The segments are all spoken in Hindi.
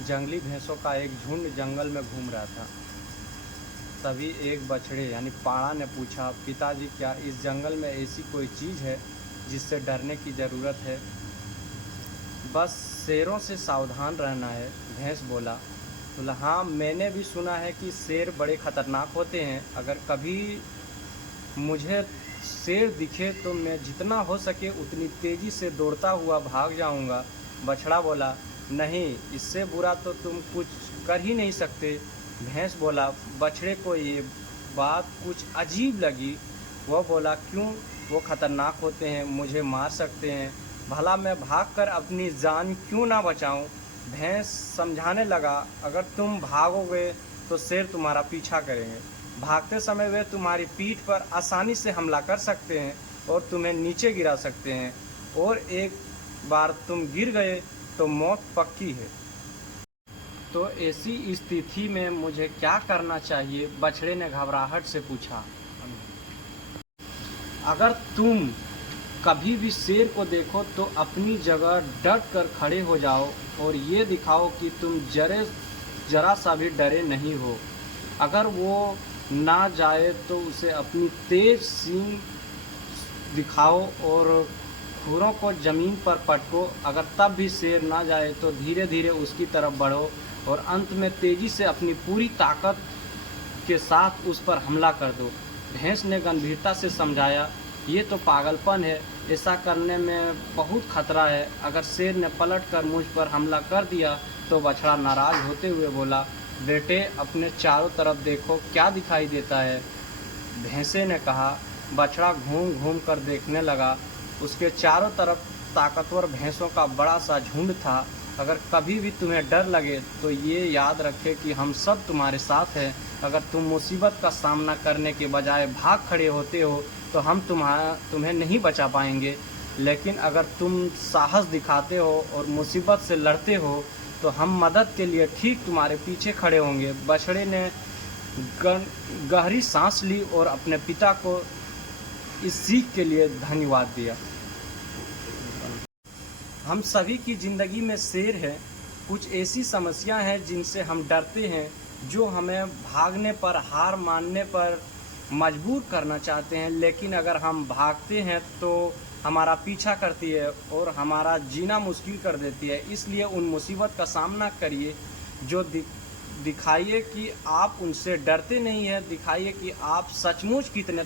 जंगली भैंसों का एक झुंड जंगल में घूम रहा था। तभी एक बछड़े यानी पाड़ा ने पूछा, पिताजी क्या इस जंगल में ऐसी कोई चीज़ है जिससे डरने की ज़रूरत है? बस शेरों से सावधान रहना है, भैंस बोला हाँ, मैंने भी सुना है कि शेर बड़े खतरनाक होते हैं। अगर कभी मुझे शेर दिखे तो मैं जितना हो सके उतनी तेज़ी से दौड़ता हुआ भाग जाऊंगा। बछड़ा बोला, नहीं, इससे बुरा तो तुम कुछ कर ही नहीं सकते। भैंस बोला, बछड़े को ये बात कुछ अजीब लगी। वह बोला, क्यों? वो खतरनाक होते हैं, मुझे मार सकते हैं, भला मैं भागकर अपनी जान क्यों ना बचाऊं? भैंस समझाने लगा, अगर तुम भागोगे तो शेर तुम्हारा पीछा करेंगे। भागते समय वे तुम्हारी पीठ पर आसानी से हमला कर सकते हैं और तुम्हें नीचे गिरा सकते हैं, और एक बार तुम गिर गए तो मौत पक्की है। तो ऐसी स्थिति में मुझे क्या करना चाहिए? बछड़े ने घबराहट से पूछा। अगर तुम कभी भी शेर को देखो तो अपनी जगह डट कर खड़े हो जाओ और ये दिखाओ कि तुम जरा सा भी डरे नहीं हो। अगर वो ना जाए तो उसे अपनी तेज सींग दिखाओ और खुरों को ज़मीन पर पटको। अगर तब भी शेर ना जाए तो धीरे धीरे उसकी तरफ बढ़ो और अंत में तेज़ी से अपनी पूरी ताकत के साथ उस पर हमला कर दो। भैंस ने गंभीरता से समझाया, ये तो पागलपन है, ऐसा करने में बहुत खतरा है। अगर शेर ने पलट कर मुझ पर हमला कर दिया तो बछड़ा नाराज़ होते हुए बोला, बेटे अपने चारों तरफ देखो, क्या दिखाई देता है? भैंसे ने कहा। बछड़ा घूम घूम कर देखने लगा। उसके चारों तरफ ताकतवर भैंसों का बड़ा सा झुंड था। अगर कभी भी तुम्हें डर लगे तो ये याद रखे कि हम सब तुम्हारे साथ हैं। अगर तुम मुसीबत का सामना करने के बजाय भाग खड़े होते हो तो हम तुम्हें नहीं बचा पाएंगे, लेकिन अगर तुम साहस दिखाते हो और मुसीबत से लड़ते हो तो हम मदद के लिए ठीक तुम्हारे पीछे खड़े होंगे। बछड़े ने गहरी सांस ली और अपने पिता को इस सीख के लिए धन्यवाद दिया। हम सभी की ज़िंदगी में शेर है। कुछ ऐसी समस्या हैं जिनसे हम डरते हैं, जो हमें भागने पर, हार मानने पर मजबूर करना चाहते हैं, लेकिन अगर हम भागते हैं तो हमारा पीछा करती है और हमारा जीना मुश्किल कर देती है। इसलिए उन मुसीबत का सामना करिए, जो दिखाइए कि आप उनसे डरते नहीं हैं, दिखाइए कि आप सचमुच कितने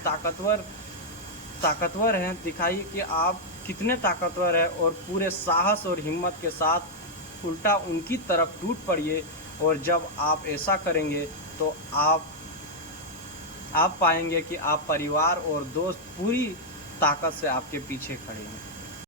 ताकतवर हैं, दिखाइए कि आप कितने ताकतवर हैं, और पूरे साहस और हिम्मत के साथ उल्टा उनकी तरफ टूट पड़िए। और जब आप ऐसा करेंगे तो आप पाएंगे कि आप परिवार और दोस्त पूरी ताकत से आपके पीछे खड़े हैं।